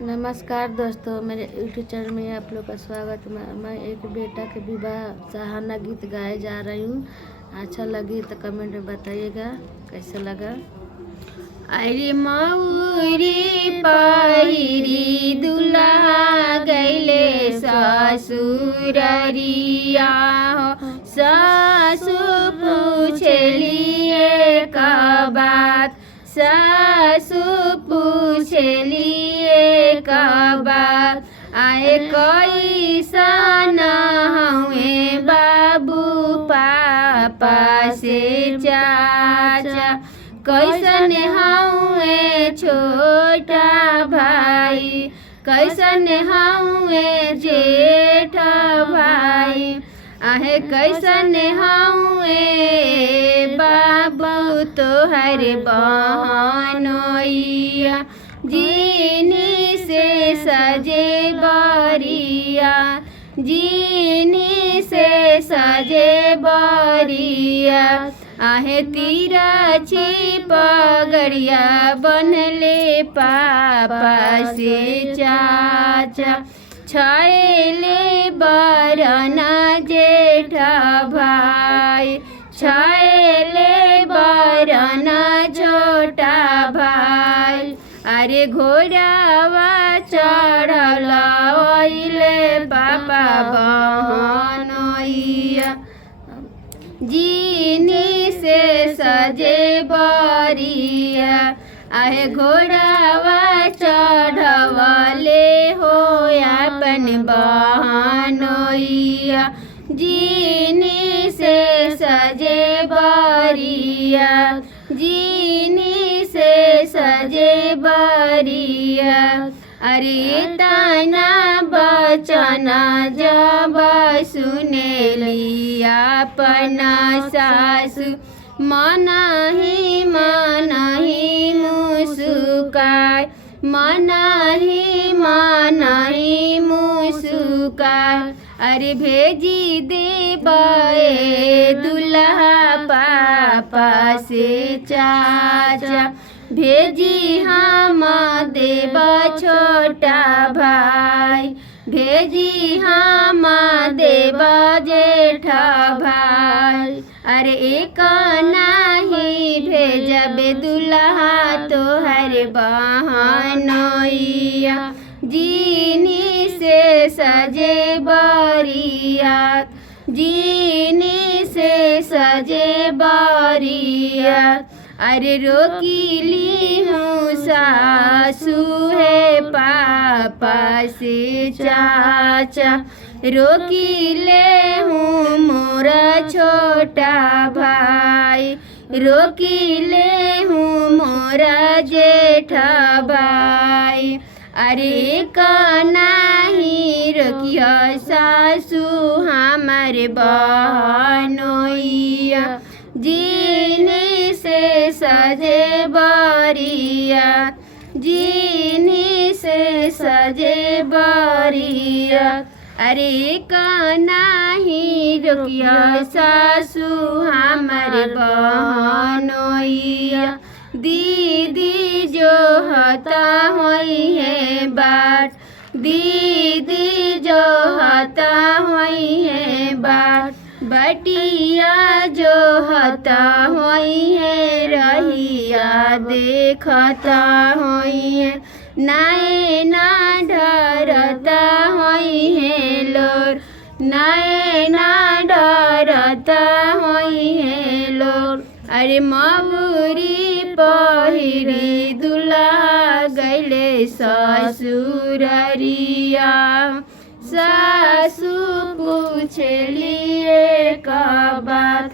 नमस्कार दोस्तों, मेरे यूट्यूब चैनल में आप लोग का स्वागत। मैं एक बेटा के विवाह सहाना गीत गाए जा रही हूँ। अच्छा लगी तो कमेंट में बताइएगा कैसे लगा। अरे मौरी पहिरी दुल्हा गैले ससुररिया हो, सासु पूछलिए का बात, सासु पूछलिए का बात। आए कैसन हवे बाबू पापा से चाचा, कैसन हवे छोटा भाई, कैसन हवे जेठा भाई। आहे कैसन हवे बाबू तोहर बहनोइया, जीनी से सजे बरिया, जीनी से सजे बरिया। आहे तिरछी पगड़िया बनले पापा से चाचा, छायले बरना जेठा भाई, छायले बरना छोटा भाई। अरे घोड़ावा चढ़ल ओइले पापा बहनोइया, जीनी से सजे बरिया। आहे घोड़ावा चढ़वले हो अपन बहनोइया, जीनी से सजे बरिया, जीनी से सजे बरिया। अरे तना बचना जब सुनेली अपना सासु, मनहि मनहि मुस्काय, मनहि मनहि मुस्काय। अरे भेजी देबे दुल्हा पापा से चाचा, भेजी हम देब छोटा भाई, भेजी हम देब जेठा भाई। अरे एक नाही भेजबे दुल्हा तोहर बहनोइया, जीनी से सजे बरिया, जीनी से सजे बरिया। अरे रोकीली हूँ सासू है पापा से चाचा, रोकीले हूँ मोरा छोटा भाई, रोकीले हूँ मोरा जेठा भाई। अरे नाही रोकिया सासू हमारे बहनोइया, जीनी से सजे बरिया, जीनी से सजे बरिया। अरे नाही रोकिया सासू हमारे बहनोइया, दीदी जो हता होई है बाट, दीदी जो हता होई है बाट। बटिया जो हता होई है रहिया देखता होई है, नाए ना डरता होई है लोर, नाए ना डरता होई है लोर। अरे मौरी पहिरी दुल्हा गैले ससुररिया, सासु पूछलिए का बात,